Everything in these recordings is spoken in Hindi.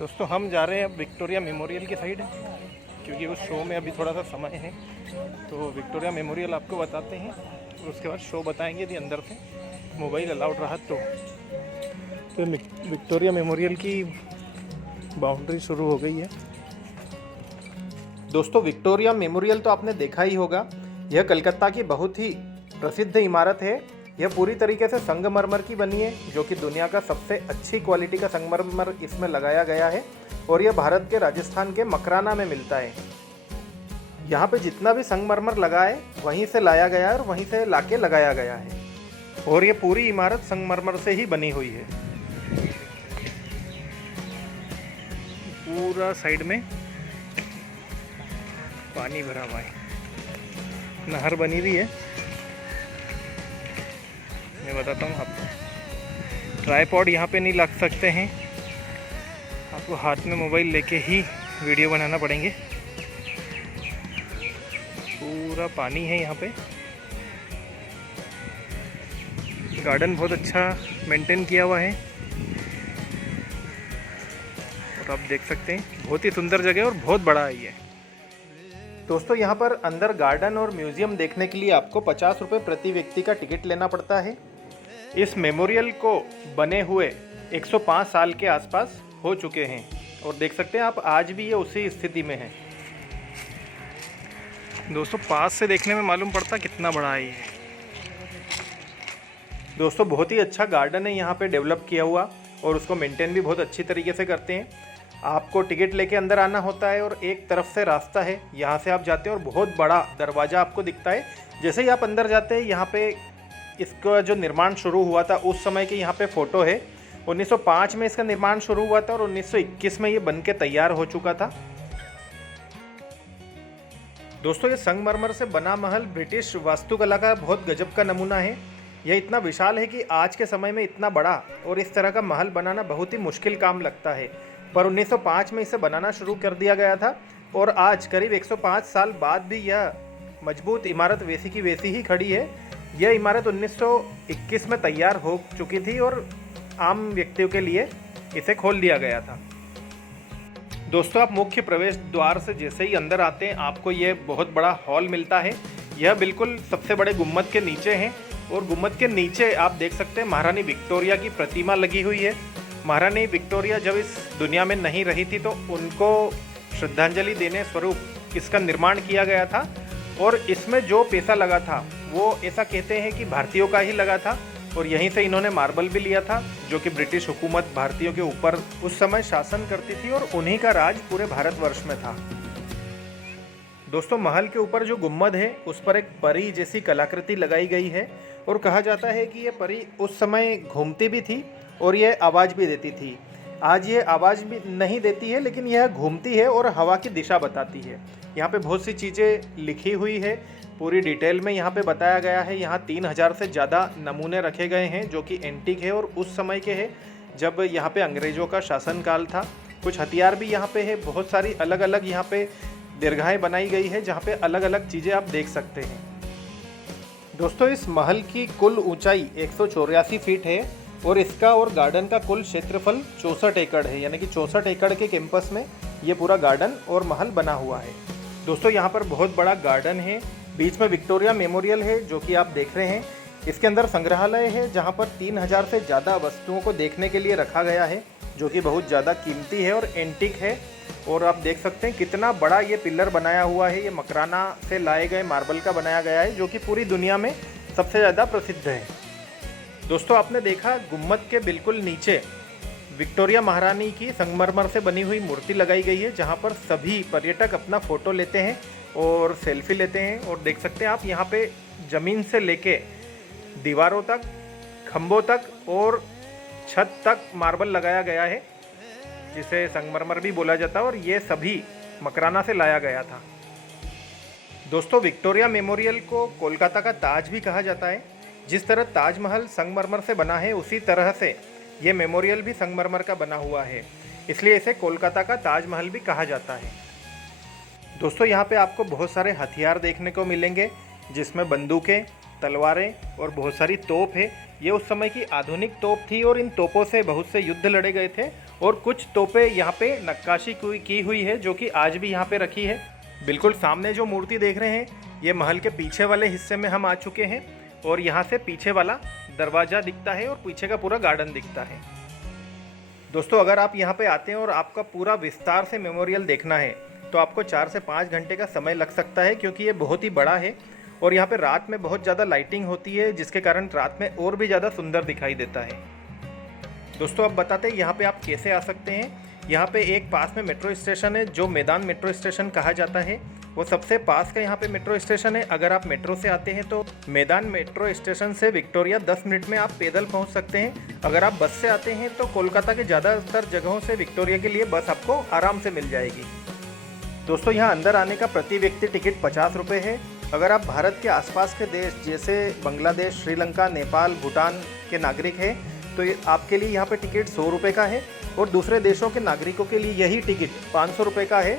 दोस्तों हम जा रहे हैं अब विक्टोरिया मेमोरियल की साइड, क्योंकि उस शो में अभी थोड़ा सा समय है। तो विक्टोरिया मेमोरियल आपको बताते हैं और उसके बाद शो बताएंगे यदि अंदर से मोबाइल अलाउड रहा तो विक्टोरिया मेमोरियल की बाउंड्री शुरू हो गई है। दोस्तों, विक्टोरिया मेमोरियल तो आपने देखा ही होगा। यह कलकत्ता की बहुत ही प्रसिद्ध इमारत है। यह पूरी तरीके से संगमरमर की बनी है, जो कि दुनिया का सबसे अच्छी क्वालिटी का संगमरमर इसमें लगाया गया है और यह भारत के राजस्थान के मकराना में मिलता है। यहाँ पे जितना भी संगमरमर लगा है वहीं से लाया गया है और वहीं से लाके लगाया गया है और यह पूरी इमारत संगमरमर से ही बनी हुई है। पूरा साइड में पानी भरा हुआ है, नहर बनी हुई है। मैं बताता हूँ आपको, ट्राइपॉड यहाँ पे नहीं लग सकते हैं, आपको हाथ में मोबाइल लेके ही वीडियो बनाना पड़ेंगे। पूरा पानी है यहाँ पे। गार्डन बहुत अच्छा मेंटेन किया हुआ है और आप देख सकते हैं बहुत ही सुंदर जगह और बहुत बड़ा है ये। दोस्तों, यहाँ पर अंदर गार्डन और म्यूजियम देखने के लिए आपको 50 रुपये प्रति व्यक्ति का टिकट लेना पड़ता है। इस मेमोरियल को बने हुए 105 साल के आसपास हो चुके हैं और देख सकते हैं आप आज भी ये उसी स्थिति में है। दोस्तों, पास से देखने में मालूम पड़ता कितना बड़ा है ये। दोस्तों, बहुत ही अच्छा गार्डन है यहाँ पे डेवलप किया हुआ और उसको मेंटेन भी बहुत अच्छी तरीके से करते हैं। आपको टिकट लेके अंदर आना होता है और एक तरफ से रास्ता है, यहाँ से आप जाते हैं और बहुत बड़ा दरवाज़ा आपको दिखता है। जैसे ही आप अंदर जाते हैं, यहाँ पे इसका जो निर्माण शुरू हुआ था उस समय की यहाँ पे फ़ोटो है। 1905 में इसका निर्माण शुरू हुआ था और 1921 में ये बन के तैयार हो चुका था। दोस्तों, ये संगमरमर से बना महल ब्रिटिश वास्तुकला का बहुत गजब का नमूना है। यह इतना विशाल है कि आज के समय में इतना बड़ा और इस तरह का महल बनाना बहुत ही मुश्किल काम लगता है, पर 1905 में इसे बनाना शुरू कर दिया गया था और आज करीब 105 साल बाद भी यह मजबूत इमारत वैसी की वैसी ही खड़ी है। यह इमारत 1921 में तैयार हो चुकी थी और आम व्यक्तियों के लिए इसे खोल दिया गया था। दोस्तों, आप मुख्य प्रवेश द्वार से जैसे ही अंदर आते हैं आपको ये बहुत बड़ा हॉल मिलता है। यह बिल्कुल सबसे बड़े गुम्बद के नीचे है और गुम्बद के नीचे आप देख सकते हैं महारानी विक्टोरिया की प्रतिमा लगी हुई है। महारानी विक्टोरिया जब इस दुनिया में नहीं रही थी तो उनको श्रद्धांजलि देने स्वरूप इसका निर्माण किया गया था और इसमें जो पैसा लगा था वो ऐसा कहते हैं कि भारतीयों का ही लगा था और यहीं से इन्होंने मार्बल भी लिया था, जो कि ब्रिटिश हुकूमत भारतीयों के ऊपर उस समय शासन करती थी और उन्हीं का राज पूरे भारतवर्ष में था। दोस्तों, महल के ऊपर जो गुम्बद है उस पर एक परी जैसी कलाकृति लगाई गई है और कहा जाता है कि ये परी उस समय घूमती भी थी और ये आवाज़ भी देती थी। आज ये आवाज़ भी नहीं देती है, लेकिन यह घूमती है और हवा की दिशा बताती है। यहाँ पे बहुत सी चीज़ें लिखी हुई है, पूरी डिटेल में यहाँ पे बताया गया है। यहाँ 3000 से ज़्यादा नमूने रखे गए हैं जो कि एंटीक है और उस समय के हैं जब यहाँ पे अंग्रेज़ों का शासनकाल था। कुछ हथियार भी यहाँ पे है, बहुत सारी अलग अलग यहाँ पे दीर्घाएँ बनाई गई है जहाँ पे अलग अलग चीज़ें आप देख सकते हैं। दोस्तों, इस महल की कुल ऊंचाई 184 फीट है और इसका और गार्डन का कुल क्षेत्रफल 64 एकड़ है, यानी कि 64 एकड़ के कैंपस में ये पूरा गार्डन और महल बना हुआ है। दोस्तों, यहाँ पर बहुत बड़ा गार्डन है, बीच में विक्टोरिया मेमोरियल है जो कि आप देख रहे हैं। इसके अंदर संग्रहालय है जहाँ पर 3000 से ज़्यादा वस्तुओं को देखने के लिए रखा गया है, जो कि बहुत ज़्यादा कीमती है और एंटीक है। और आप देख सकते हैं कितना बड़ा ये पिलर बनाया हुआ है। ये मकराना से लाए गए मार्बल का बनाया गया है, जो कि पूरी दुनिया में सबसे ज़्यादा प्रसिद्ध है। दोस्तों, आपने देखा गुम्बद के बिल्कुल नीचे विक्टोरिया महारानी की संगमरमर से बनी हुई मूर्ति लगाई गई है, जहाँ पर सभी पर्यटक अपना फ़ोटो लेते हैं और सेल्फी लेते हैं। और देख सकते हैं आप यहाँ पे ज़मीन से लेके दीवारों तक, खंभों तक और छत तक मार्बल लगाया गया है, जिसे संगमरमर भी बोला जाता है और ये सभी मकराना से लाया गया था। दोस्तों, विक्टोरिया मेमोरियल को कोलकाता का ताज भी कहा जाता है। जिस तरह ताजमहल संगमरमर से बना है उसी तरह से ये मेमोरियल भी संगमरमर का बना हुआ है, इसलिए इसे कोलकाता का ताजमहल भी कहा जाता है। दोस्तों, यहाँ पे आपको बहुत सारे हथियार देखने को मिलेंगे, जिसमें बंदूकें, तलवारें और बहुत सारी तोप है। ये उस समय की आधुनिक तोप थी और इन तोपों से बहुत से युद्ध लड़े गए थे। और कुछ तोपें यहाँ पे नक्काशी की हुई है जो कि आज भी यहाँ पे रखी है। बिल्कुल सामने जो मूर्ति देख रहे हैं ये महल के पीछे वाले हिस्से में हम आ चुके हैं और यहाँ से पीछे वाला दरवाज़ा दिखता है और पीछे का पूरा गार्डन दिखता है। दोस्तों अगर आप यहाँ पे आते हैं और आपका पूरा विस्तार से मेमोरियल देखना है तो आपको 4 से 5 घंटे का समय लग सकता है, क्योंकि ये बहुत ही बड़ा है और यहाँ पे रात में बहुत ज़्यादा लाइटिंग होती है जिसके कारण रात में और भी ज़्यादा सुंदर दिखाई देता है। दोस्तों अब बताते हैं यहाँ पे आप कैसे आ सकते हैं। यहाँ पे एक पास में मेट्रो स्टेशन है जो मैदान मेट्रो स्टेशन कहा जाता है, वो सबसे पास का यहाँ पे मेट्रो स्टेशन है। अगर आप मेट्रो से आते हैं तो मैदान मेट्रो स्टेशन से विक्टोरिया 10 मिनट में आप पैदल पहुँच सकते हैं। अगर आप बस से आते हैं तो कोलकाता के ज़्यादातर जगहों से विक्टोरिया के लिए बस आपको आराम से मिल जाएगी। दोस्तों यहाँ अंदर आने का प्रति व्यक्ति टिकट 50 रुपये है। अगर आप भारत के आसपास के देश जैसे बांग्लादेश, श्रीलंका, नेपाल, भूटान के नागरिक हैं तो आपके लिए यहाँ पे टिकट 100 रुपये का है और दूसरे देशों के नागरिकों के लिए यही टिकट 500 रुपये का है।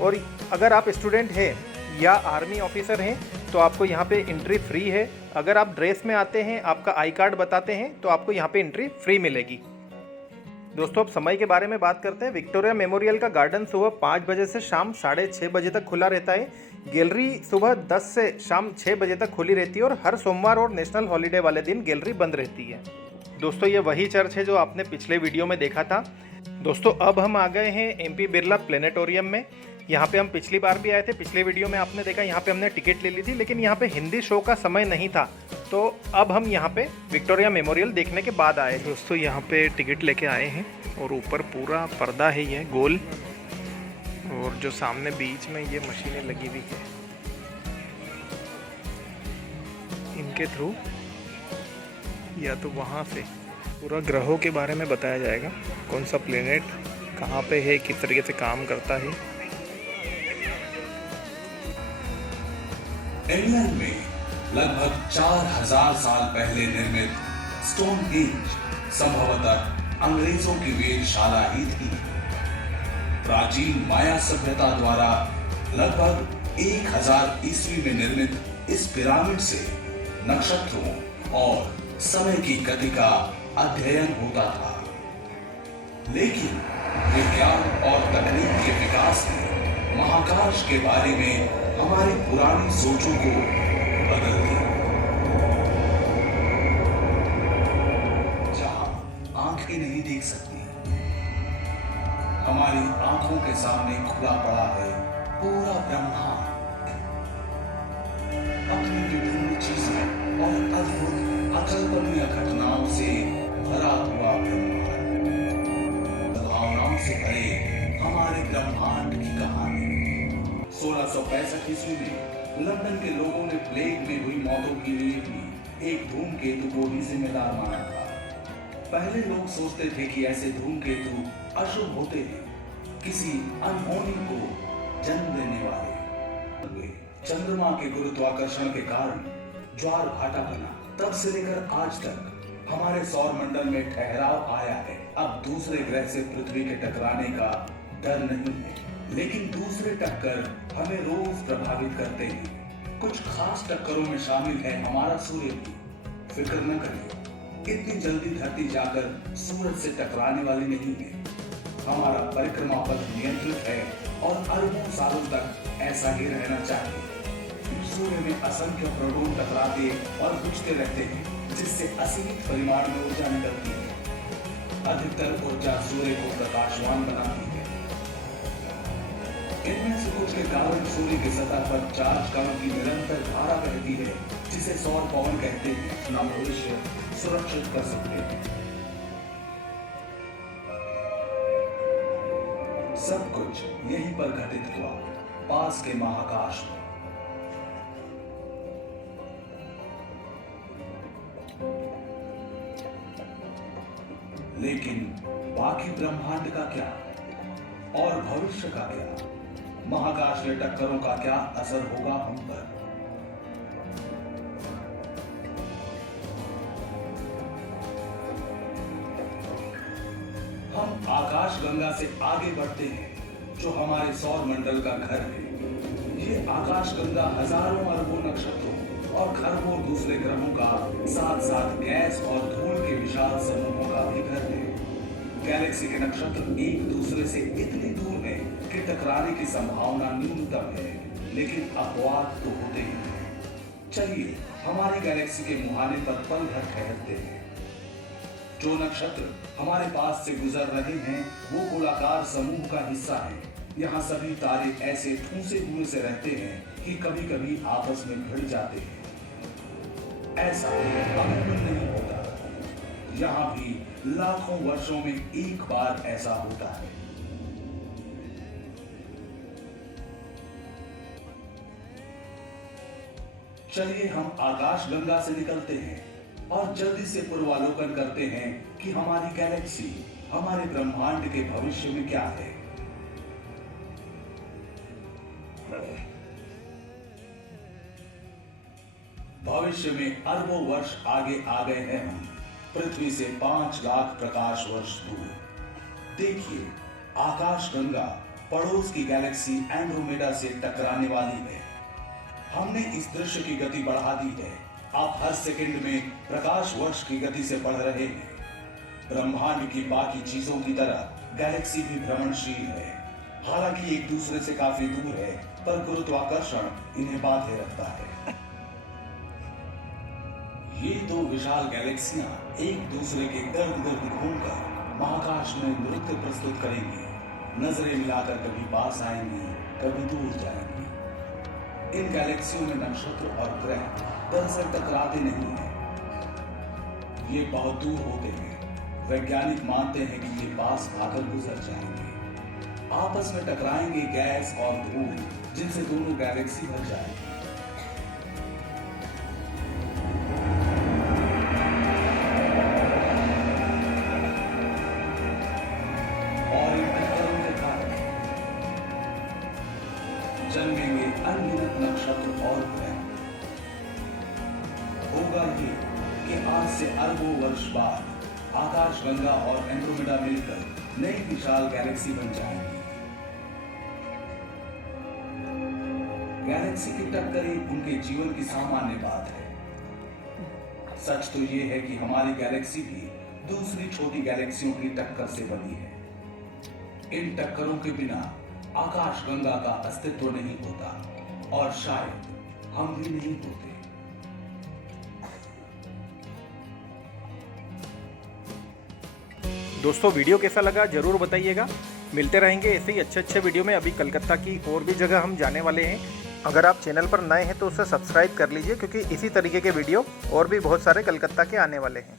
और अगर आप स्टूडेंट हैं या आर्मी ऑफिसर हैं तो आपको यहाँ पे एंट्री फ्री है। अगर आप ड्रेस में आते हैं, आपका आई कार्ड बताते हैं तो आपको यहाँ पे एंट्री फ्री मिलेगी। दोस्तों अब समय के बारे में बात करते हैं। विक्टोरिया मेमोरियल का गार्डन सुबह 5 बजे से शाम 6:30 बजे तक खुला रहता है। गैलरी सुबह 10 से शाम 6 बजे तक खुली रहती है और हर सोमवार और नेशनल हॉलीडे वाले दिन गैलरी बंद रहती है। दोस्तों ये वही चर्च है जो आपने पिछले वीडियो में देखा था। दोस्तों अब हम आ गए हैं एमपी बिरला प्लेनेटोरियम में। यहाँ पे हम पिछली बार भी आए थे, पिछले वीडियो में आपने देखा यहाँ पे हमने टिकट ले ली थी, लेकिन यहाँ पे हिंदी शो का समय नहीं था तो अब हम यहाँ पे विक्टोरिया मेमोरियल देखने के बाद आए। दोस्तों यहाँ पे टिकट लेके आए हैं और ऊपर पूरा पर्दा है ये गोल, और जो सामने बीच में ये मशीनें लगी हुई है इनके थ्रू या तो वहाँ से पूरा ग्रहों के बारे में बताया जाएगा, कौन सा प्लेनेट कहाँ पे है, किस तरीके से काम करता है। इंग्लैंड में लगभग 4000 साल पहले निर्मित स्टोनहेंज संभवतः अंग्रेजों की वेधशाला ही थी। प्राचीन माया सभ्यता द्वारा लगभग 1000 ईस्वी में निर्मित इस पिरामिड से नक्षत्रों और समय की गति का अध्ययन होता था, लेकिन विज्ञान और तकनीक के विकास ने महाकाश के बारे में हमारी पुरानी सोचों को बदल दिया। जहां आंखें नहीं देख सकती, हमारी आंखों के सामने खुला पड़ा है पूरा ब्रह्मांड। अपनी विभिन्न चीजों और अद्भुत अकल्पनीय घटनाओं से भरा हुआ ब्रह्मांड, भावनाओं से भरे हमारे ब्रह्मांड की कहानी। 1665 ईस्वी में लंदन के लोगों ने प्लेग में हुई मौतों के लिए भी एक धूमकेतु को ही जिम्मेदार माना था। पहले लोग सोचते थे कि ऐसे धूमकेतु अशुभ होते हैं, किसी अनहोनी को जन्म देने वाले। चंद्रमा के गुरुत्वाकर्षण के कारण ज्वार भाटा बना। तब से लेकर आज तक हमारे सौर मंडल में ठहराव आया है। अब दूसरे ग्रह से पृथ्वी के टकराने का डर नहीं है, लेकिन दूसरे टक्कर हमें रोज प्रभावित करते हैं। कुछ खास टक्करों में शामिल है हमारा सूर्य भी। फिक्र न करिए, इतनी जल्दी धरती जाकर सूरज से टकराने वाली नहीं है। हमारा परिक्रमा पथ नियंत्रित है और अरबों सालों तक ऐसा ही रहना चाहिए। सूर्य में असंख्य प्रोटॉन टकराते और बुझते रहते हैं, जिससे असीमित परिमाण में ऊर्जा निकलती है। अधिकतर ऊर्जा सूर्य को प्रकाशवान बनाती है। इनमें से कुछ के कारण सूर्य की सतह पर चार्ज कणों की निरंतर धारा बहती है, जिसे सौर पवन कहते हैं। अपना भविष्य सुरक्षित कर सकते हैं। सब कुछ यहीं पर घटित हुआ, पास के महाकाश में। लेकिन बाकी ब्रह्मांड का क्या और भविष्य का क्या? महाकाश के टक्करों का क्या असर होगा हम पर? हम आकाश गंगा से आगे बढ़ते हैं, जो हमारे सौर मंडल का घर है। ये आकाश गंगा हजारों अरबों नक्षत्रों और खरबों दूसरे ग्रहों का साथ साथ गैस और धूल के विशाल समूहों का भी घर है। गैलेक्सी के नक्षत्र एक दूसरे से इतनी दूर हैं कि टकराने की संभावना न्यूनतम है, लेकिन अपवाद तो होते ही हैं। चलिए हमारी गैलेक्सी के मुहाने पर पल भर ठहरते हैं। जो नक्षत्र हमारे पास से गुजर रहे हैं वो गोलाकार समूह का हिस्सा है। यहाँ सभी तारे ऐसे ठूंसे हुए से रहते हैं कि कभी कभी आपस में भिड़ जाते हैं। ऐसा अमूमन नहीं होता, यहाँ भी लाखों वर्षों में एक बार ऐसा होता है। चलिए हम आकाशगंगा से निकलते हैं और जल्दी से पूर्वालोकन करते हैं कि हमारी गैलेक्सी, हमारे ब्रह्मांड के भविष्य में क्या है। भविष्य में अरबों वर्ष आगे आ गए हैं हम, पृथ्वी से 5 लाख प्रकाश वर्ष दूर। देखिए आकाशगंगा पड़ोस की गैलेक्सी एंड्रोमेडा से टकराने वाली है। हमने इस दृश्य की गति बढ़ा दी है। आप हर सेकंड में प्रकाश वर्ष की गति से बढ़ रहे हैं। ब्रह्मांड की बाकी चीजों की तरह गैलेक्सी भी भ्रमणशील है। हालांकि एक दूसरे से काफी दूर है, पर गुरुत्वाकर्षण इन्हें बांधे रखता है। ये दो विशाल गैलेक्सियां एक दूसरे के गर्द गर्द घूमकर महाकाश में नृत्य प्रस्तुत करेंगी। नजरें मिलाकर कभी पास आएंगी, कभी दूर जाएंगी। इन गैलेक्सियों में नक्षत्र और ग्रह दरअसल टकराते नहीं हैं, ये बहुत दूर होते हैं। वैज्ञानिक मानते हैं कि ये पास आकर गुजर जाएंगे, आपस में टकराएंगे गैस और धूल, जिनसे दोनों गैलेक्सी भर जाएंगे। और इन टक्करों के कारण जन्मेंगे अनगिनत नक्षत्र और ग्रह। होगा ये कि आज से अरबों वर्ष बाद आकाशगंगा और एंड्रोमेडा मिलकर नई विशाल गैलेक्सी बन जाएंगी। गैलेक्सी की टक्करें उनके जीवन की सामान्य बात है। सच तो ये है कि हमारी गैलेक्सी भी दूसरी छोटी गैलेक्सियों की टक्कर से बनी है। इन टक्करों के बिना आकाशगंगा का अस्तित्व नहीं होता और शायद हम भी नहीं होते। दोस्तों वीडियो कैसा लगा जरूर बताइएगा। मिलते रहेंगे ऐसे ही अच्छे वीडियो में। अभी कलकत्ता की और भी जगह हम जाने वाले हैं। अगर आप चैनल पर नए हैं तो उसे सब्सक्राइब कर लीजिए, क्योंकि इसी तरीके के वीडियो और भी बहुत सारे कलकत्ता के आने वाले हैं।